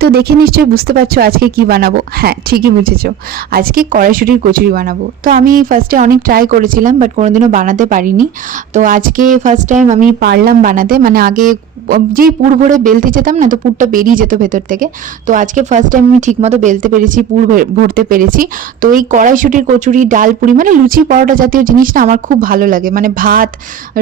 তো দেখে নিশ্চয়ই বুঝতে পারছো আজকে কি বানাবো। হ্যাঁ, ঠিকই বুঝেছো, আজকে কড়াইশুঁটির কচুরি বানাবো। তো আমি ফার্স্টে অনেক ট্রাই করেছিলাম, বাট কোনোদিনও বানাতে পারিনি। তো আজকে ফার্স্ট টাইম আমি পারলাম বানাতে। মানে আগে যেই পুর ভরে বেলতে যেতাম না, তো পুরটা বেরিয়ে যেত ভেতর থেকে। তো আজকে ফার্স্ট টাইম আমি ঠিকমতো বেলতে পেরেছি, পুর ভরতে পেরেছি। তো এই কড়াইশুঁটির কচুরি, ডাল পুরি, মানে লুচি পরোটা জাতীয় জিনিস না আমার খুব ভালো লাগে। মানে ভাত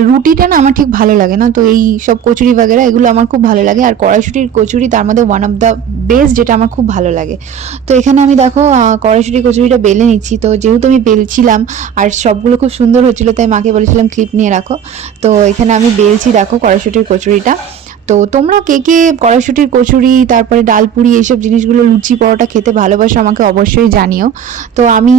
রুটিটা না আমার ঠিক ভালো লাগে না। তো এই সব কচুরি বাগেরা এগুলো আমার খুব ভালো লাগে। আর কড়াইশুঁটির কচুরি তার মধ্যে ওয়ান অফ দ্য বেস্ট, যেটা আমার খুব ভালো লাগে। তো এখানে আমি দেখো কড়াইশুঁটি কচুরিটা বেলে নিচ্ছি। তো যেহেতু আমি বেলছিলাম আর সবগুলো খুব সুন্দর হচ্ছিলো, তাই মাকে বলেছিলাম ক্লিপ নিয়ে রাখো। তো এখানে আমি বেলছি দেখো কড়াইশুঁটির কচুরিটা। তো তোমরা কে কে কড়াইশুঁটির কচুরি, তারপরে ডাল পুরি, এইসব জিনিসগুলো লুচি পরোটা খেতে ভালোবাসো আমাকে অবশ্যই জানিও। তো আমি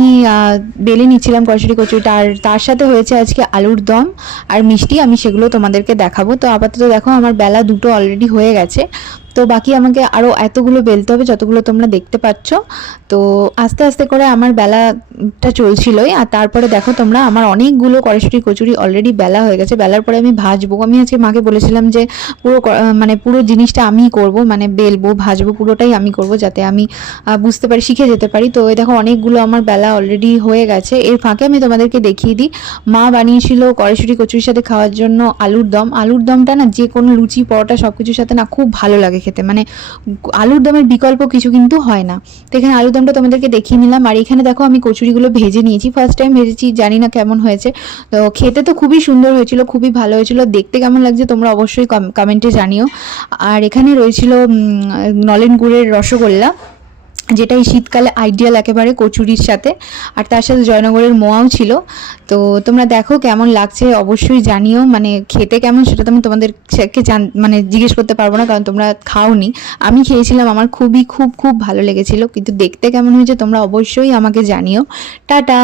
বেলে নিচ্ছিলাম কড়াইশুঁটি কচুরিটা, আর তার সাথে হয়েছে আজকে আলুর দম আর মিষ্টি। আমি সেগুলো তোমাদেরকে দেখাবো। তো আপাতত দেখো আমার বেলা দুটো অলরেডি হয়ে গেছে। তো বাকি আমাকে আরও এতগুলো বেলতে হবে যতগুলো তোমরা দেখতে পাচ্ছ। তো আস্তে আস্তে করে আমার বেলাটা চলছিলই। আর তারপরে দেখো তোমরা, আমার অনেকগুলো কড়াইশুঁটি কচুরি অলরেডি বেলা হয়ে গেছে। বেলার পরে আমি ভাজবো। আমি আজকে মাকে বলেছিলাম যে মানে পুরো জিনিসটা আমিই করব, মানে বেলবো ভাজবো পুরোটাই আমি করব, যাতে আমি বুঝতে পারি, শিখে যেতে পারি। তো এই দেখো অনেকগুলো আমার বেলা অলরেডি হয়ে গেছে। এর ফাঁকে আমি তোমাদেরকে দেখিয়ে দিই, মা বানিয়েছিল কড়াইশুঁটি কচুরির সাথে খাওয়ার জন্য আলুর দম। আলুর দমটা না যে কোনো লুচি পরোটা সব কিছুর সাথে না খুব ভালো লাগে খেতে। মানে আলুর দমের বিকল্প কিছু কিন্তু হয় না। তো এখানে আলুর দমটা তোমাদেরকে দেখিয়ে নিলাম। আর এখানে দেখো আমি কচুরিগুলো ভেজে নিয়েছি, ফার্স্ট টাইম ভেজেছি, জানি না কেমন হয়েছে। তো খেতে তো খুবই সুন্দর হয়েছিল, খুবই ভালো হয়েছিল। দেখতে কেমন লাগছে তোমরা অবশ্যই কমেন্টে জানিও। আর এখানে রয়েছিল নলেন গুড়ের রসগোল্লা, যেটা এই শীতকালে আইডিয়াল একেবারে কচুরির সাথে। আর তার সাথে জয়নগরের মোয়াও ছিল। তো তোমরা দেখো কেমন লাগছে অবশ্যই জানিও। মানে খেতে কেমন সেটা তো আমি তোমাদেরকে মানে জিজ্ঞেস করতে পারবো না, কারণ তোমরা খাওনি। আমি খেয়েছিলাম, আমার খুবই খুব খুব ভালো লেগেছিল। কিন্তু দেখতে কেমন হয়েছে তোমরা অবশ্যই আমাকে জানিও। টাটা।